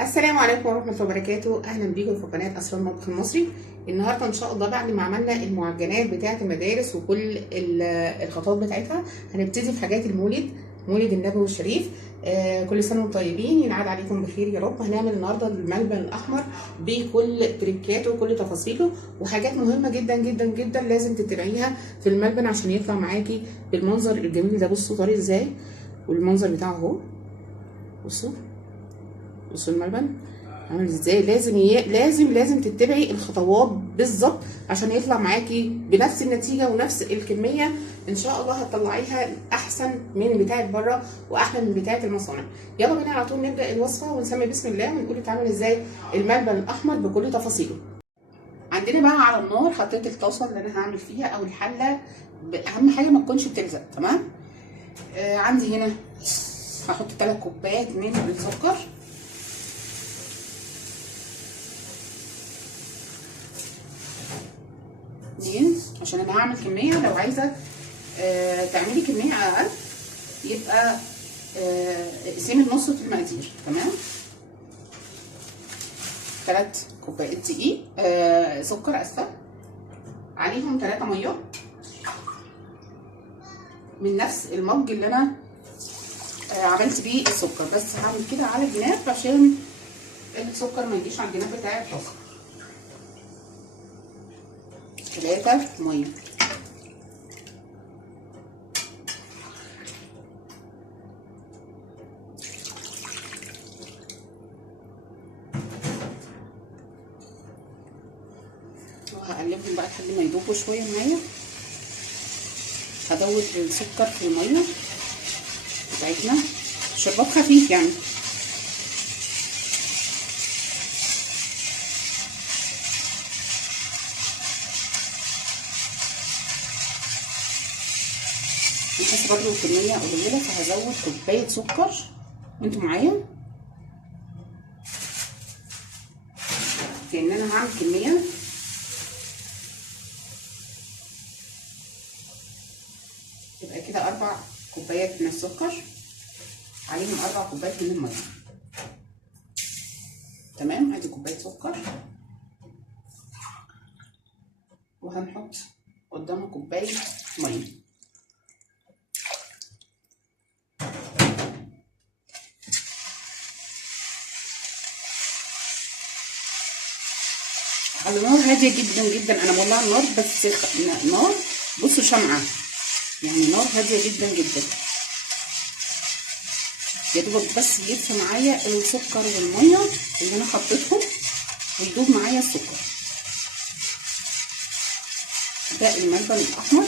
السلام عليكم ورحمة الله وبركاته. أهلا بيكم في قناة أسرار المطبخ المصري. النهاردة إن شاء الله بعد ما عملنا المعجنات بتاعة المدارس وكل الخطوات بتاعتها هنبتدي في حاجات المولد، مولد النبوي الشريف. كل سنة وانتم طيبين، ينعاد عليكم بخير يا رب. هنعمل النهاردة الملبن الأحمر بكل تريكاته وكل تفاصيله، وحاجات مهمة جدا جدا جدا لازم تتبعيها في الملبن عشان يطلع معاكي بالمنظر الجميل ده. بصوا طري ازاي، والمنظر بتاعه اهو. بصوا الملبن عامل ازاي. لازم تتبعي الخطوات بالظبط عشان يطلع معاكي بنفس النتيجه ونفس الكميه. ان شاء الله هتطلعيها احسن من بتاعه بره واحلى من بتاعه المصانع. يلا بينا على طول نبدا الوصفه ونسمي بسم الله ونقول اتعمل ازاي الملبن الاحمر بكل تفاصيله. عندنا بقى على النار حطيت الطاسه اللي انا هعمل فيها او الحله، اهم حاجه ما تكونش بتلزق. تمام. عندي هنا هحط 3 كوبايات من السكر، عشان انا هعمل كميه. لو عايزه تعملي كميه اقل يبقى اقسمي النص في المقادير. تمام. 3 كوبايات دقيق سكر، اسفه، عليهم 3 ميه من نفس المج اللي انا عملت بيه السكر، بس هعمل كده على الجناب عشان السكر ما يجيش على الجناب بتاع الطاسه. 3 ميه. وهقلبهم بقى لحد ما يدوبوا شويه معايا. هدوب السكر في الميه بتاعتنا، شربات خفيف يعني. بحس برضو الكميه قليله فهزود كوبايه سكر. انتوا معايا؟ كأن انا هعمل كميه. يبقى كده 4 كوبايات من السكر عليهم 4 كوبايات من الميه. تمام. ادي كوبايه سكر، وهنحط قدامها كوبايه ميه. على نار هاديه جدا جدا. انا مولعه النار بس نار، بصوا، شمعه يعني، نار هاديه جدا جدا. يا دوبك بس يدفى معايا السكر والميه اللي انا حطيتهم ويدوب معايا السكر. ده الملبن الاحمر.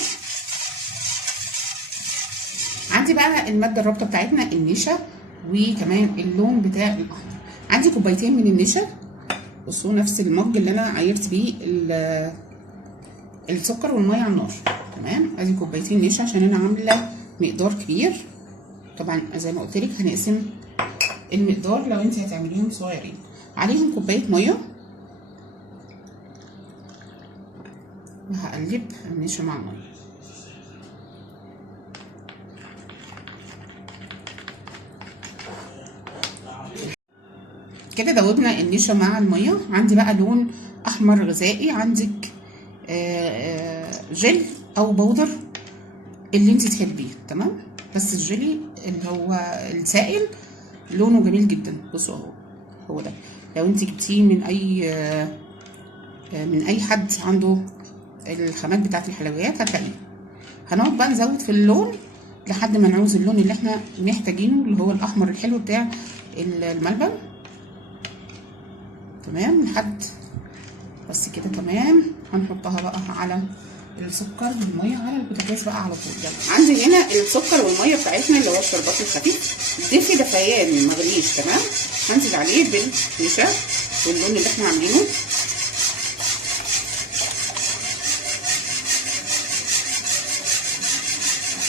عندي بقى الماده الرابطه بتاعتنا النشا، وكمان اللون بتاع الاحمر. عندي كوبايتين من النشا. بصوا نفس المج اللي انا عايرت بيه السكر والميه على النار. تمام. ادي كوبايتين نشا عشان انا عامله مقدار كبير. طبعا زي ما قلت لك هنقسم المقدار لو انت هتعمليهم صغيرين. عليهم كوبايه ميه، وهقلب النشا مع الميه. كده دوبنا النشا مع الميه. عندي بقى لون احمر غذائي. عندك جل او بودر اللي انت تحبيه. تمام. بس الجيلي اللي هو السائل لونه جميل جدا. بصوا اهو، هو ده. لو انت جبتيه من اي حد عنده الخامات بتاعت الحلويات هتلاقيه. هنقعد بقى نزود في اللون لحد ما نعوز اللون اللي احنا محتاجينه، اللي هو الاحمر الحلو بتاع الملبن. تمام. لحد بس كده. تمام. هنحطها بقى على السكر والميه على البوتاجاز بقى على طول. يلا. عندي هنا السكر والميه بتاعتنا اللي هو الشربات الخفيف، دفي دفيان مغليش. تمام. هنزل عليه بالنشا واللون اللي احنا عاملينه.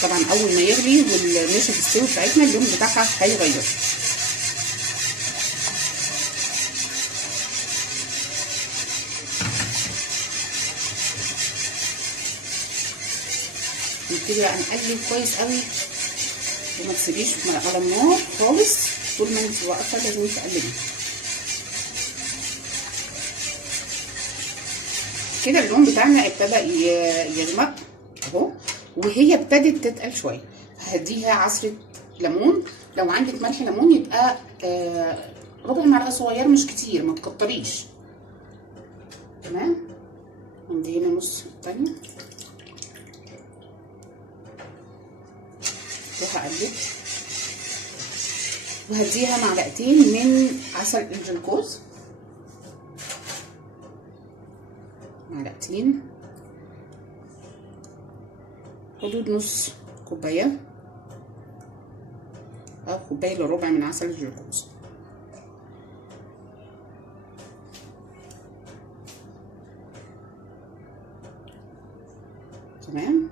طبعا اول ما يغلي والنشا تستوي بتاعتنا اللون بتاعها هيغير. نبتدي بقى نقلب كويس قوي، وما تسيبيش على النار خالص طول ما انت واقفه، لازم تقلبي. كده اللون بتاعنا ابتدى يغمق اهو، وهي ابتدت تتقل شويه. هديها عصره ليمون، لو عندك ملح ليمون يبقى ربع معلقه صغيره مش كتير، ما تكتريش. تمام. عندي هنا نص التانية وهقلب، وهديها معلقتين من عسل الجلوكوز، معلقتين، حدود نص كوبايه او كوبايه الا ربع من عسل الجلوكوز. تمام.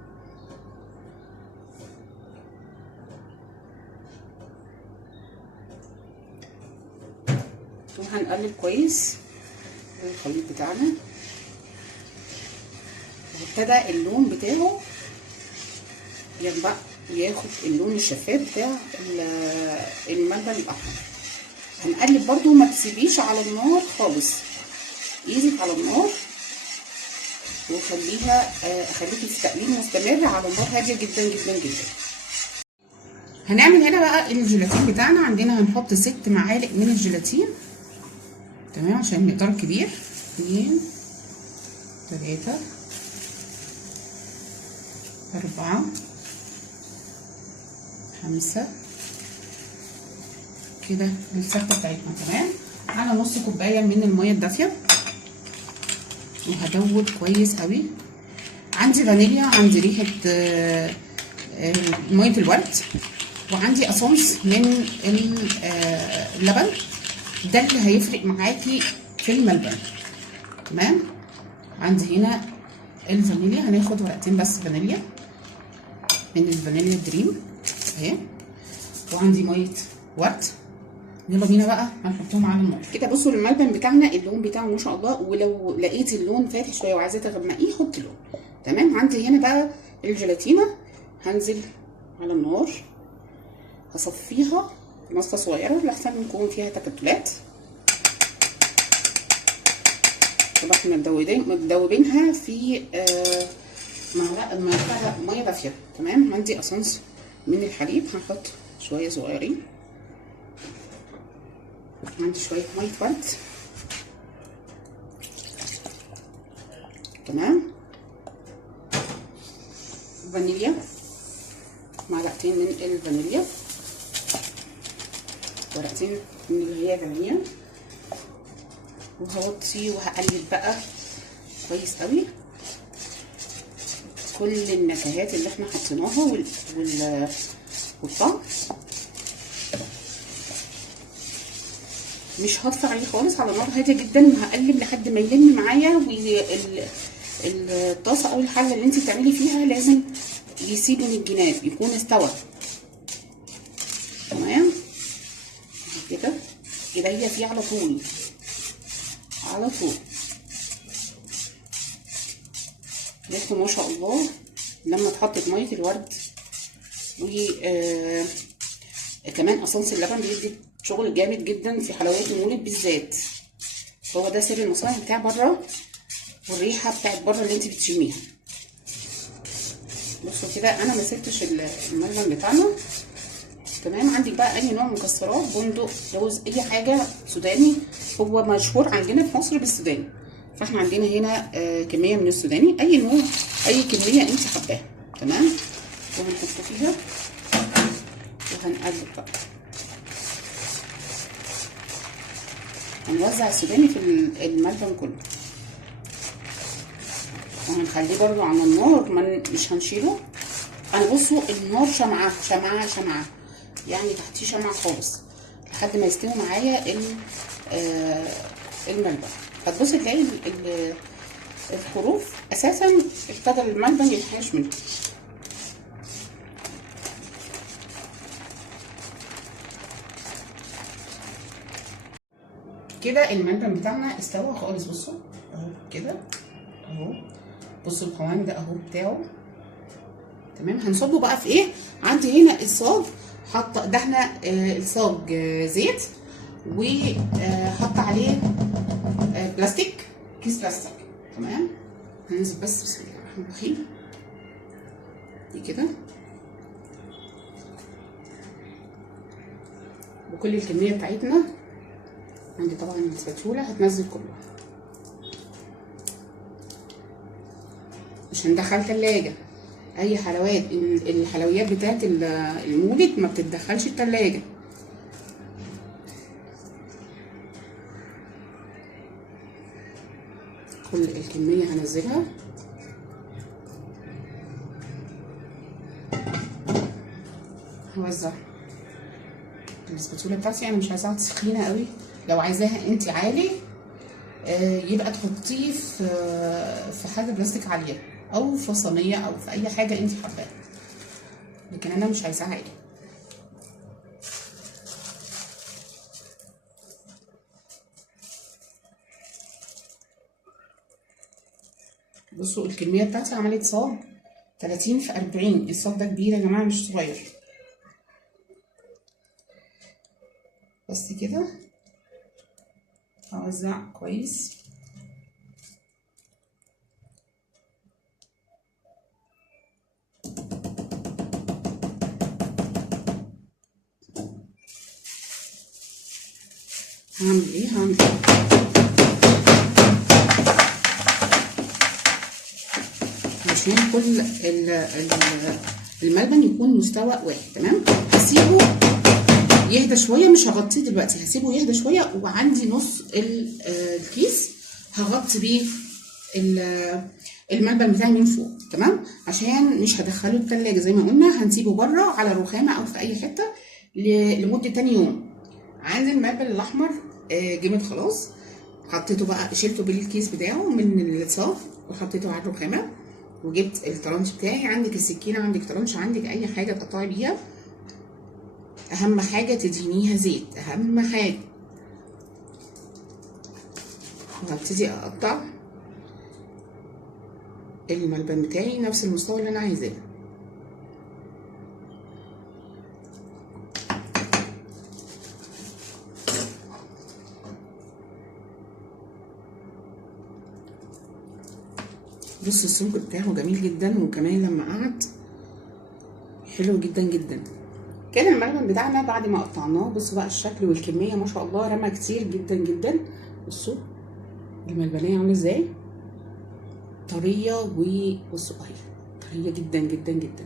وهنقلب كويس الخليط بتاعنا، وابتدى اللون بتاعه ينبع وياخد اللون الشفاف بتاع الملبن الاحمر. هنقلب برضو، ما تسيبيش على النار خالص، ايدك على النار وخليها خليكي في تقليب مستمر على نار هاديه جدا جدا جدا. هنعمل هنا بقى الجيلاتين بتاعنا. عندنا هنحط 6 معالق من الجيلاتين، تمام، عشان المقدار كبير. 2 3 4 5 كده السكه بتاعتنا. تمام. على نص كوبايه من الميه الدافيه، وهدوب كويس قوي. عندي فانيليا، عندي ريحه ميه الورد، وعندي اسانس من اللبن، ده اللي هيفرق معاكي في الملبن. تمام. عندي هنا الفانيليا، هناخد ورقتين بس فانيليا من الفانيليا دريم اهي، وعندي ميه ورد. يلا بينا بقى هنحطهم على النار كده. بصوا الملبن بتاعنا اللون بتاعه ما شاء الله، ولو لقيتي اللون فاتح شويه وعايزاه تغمقيه حطي لون. تمام. عندي هنا بقى الجيلاتينه، هنزل على النار، هصفيها مصفى صغيره لحسن يكون فيها تكتلات. طبعا احنا مدوبينها في معلقه ميه دافيه. تمام. عندي اسانس من الحليب، هنحط شويه صغيرين. عندي شويه ميه ورد. تمام. فانيليا، معلقتين من الفانيليا، ورقتين من اللي هي فانيليا، وهوطي وهقلب بقى كويس قوي كل النكهات اللي احنا حطيناها والطعم. مش هطفي عليه خالص، على نار هاديه جدا، وهقلب لحد ما يلم معايا. والطاسه او الحله اللي انت بتعملي فيها لازم يسيب من الجناب، يكون استوى. تمام كده، يبقى هي فيه على طول على طول. ريحته ما شاء الله لما اتحطت ميه الورد كمان اسانس اللبن بيدي شغل جامد جدا في حلويات المولد بالذات. هو ده سر المصانع بتاع بره، والريحه بتاعت بره اللي انت بتشميها. بصوا كده انا ما سبتش الملبن بتاعنا. تمام. عندك بقى اي نوع مكسرات، بندق، لوز، اي حاجه سوداني، هو مشهور عندنا في مصر بالسوداني، فاحنا عندنا هنا كميه من السوداني، اي نوع اي كميه انت حباها. تمام. وهنحط فيها وهنقلب بقى. هنوزع السوداني في الملبن كله، وهنخليه برضو على النار، مش هنشيله. انا بصوا النار شمعه شمعه شمعه، يعني تحتيه شمعه خالص لحد ما يستوي معايا الملبن. هتبصي تلاقي الخروف اساسا ابتدى الملبن يتحرش منه. كده الملبن بتاعنا استوى خالص. بصوا اهو كده اهو، بصوا القوام ده اهو بتاعه. تمام. هنصبه بقى في ايه؟ عندي هنا الصاج، حاطه دهنه الصاج زيت، وحاطه عليه بلاستيك، كيس بلاستيك. تمام. هننزل بس بسم الله الرحمن الرحيم دي كده بكل الكميه بتاعتنا. عندي طبعا السباتوله هتنزل كله، مش هندخل تلاجة. اي حلويات الحلويات بتاعت المولد ما بتتدخلش التلاجة. كل الكمية هنزلها هوزع السباتوله بتاعتي. انا مش عايزاها تسخينه قوي، لو عايزاها انت عالي يبقى تحطيه في حاجه بلاستيك عاليه او في صينيه او في اي حاجه انت حباها، لكن انا مش عايزاها عالي. بصوا الكميه بتاعتي عملت صاج 30 في 40. الصاج ده كبير يا جماعه مش صغير. بس كده هوزع كويس. هعمل ايه؟ عشان كل الملبن يكون مستوى واحد. تمام. هسيبه يهدى شويه، مش هغطيه دلوقتي، هسيبه يهدى شويه. وعندي نص الكيس هغطي بيه الملبن بتاعي من فوق. تمام. عشان مش هدخله التلاجة زي ما قلنا، هنسيبه بره على رخامه او في اي حته لمده تاني يوم. عندي الملبن الاحمر جمد خلاص، حطيته بقى، شلته بالكيس بتاعه من الصاج وحطيته على الرخامه، وجبت الطرنش بتاعي. عندك السكينه، عندك طرنش، عندك اي حاجه تقطعي بيها. اهم حاجه تدهنيها زيت، اهم حاجه. وهبتدي اقطع الملبن بتاعي نفس المستوى اللي انا عايزاه. بص السمك بتاعه جميل جدا، وكمان لما قعد حلو جدا جدا. كان الملبن بتاعنا بعد ما قطعناه، بصوا بقى الشكل والكميه ما شاء الله، رمى كتير جدا جدا. بصوا الملبنيه عامله ازاي، طريه، وبصوا اهي طريه جدا جدا جدا.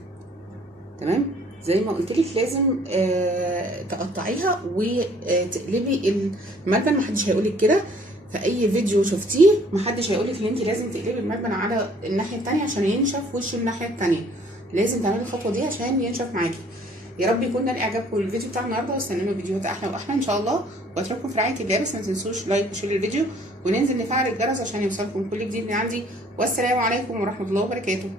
تمام. زي ما قلت لك لازم تقطعيها وتقلبي الملبن. محدش هيقولك كده في اي فيديو شفتيه، محدش هيقولك ان انت لازم تقلبي الملبن على الناحيه التانيه عشان ينشف وش الناحيه التانيه. لازم تعملي الخطوه دي عشان ينشف معاكي. يا رب يكون نال اعجابكم الفيديو بتاع النهارده، واستنونا فيديوهات احلى واحلى ان شاء الله. واترككم في رعايه الله، بس ما تنسوش لايك وشير الفيديو، وننزل نفعل الجرس عشان يوصلكم كل جديد من عندي. والسلام عليكم ورحمه الله وبركاته.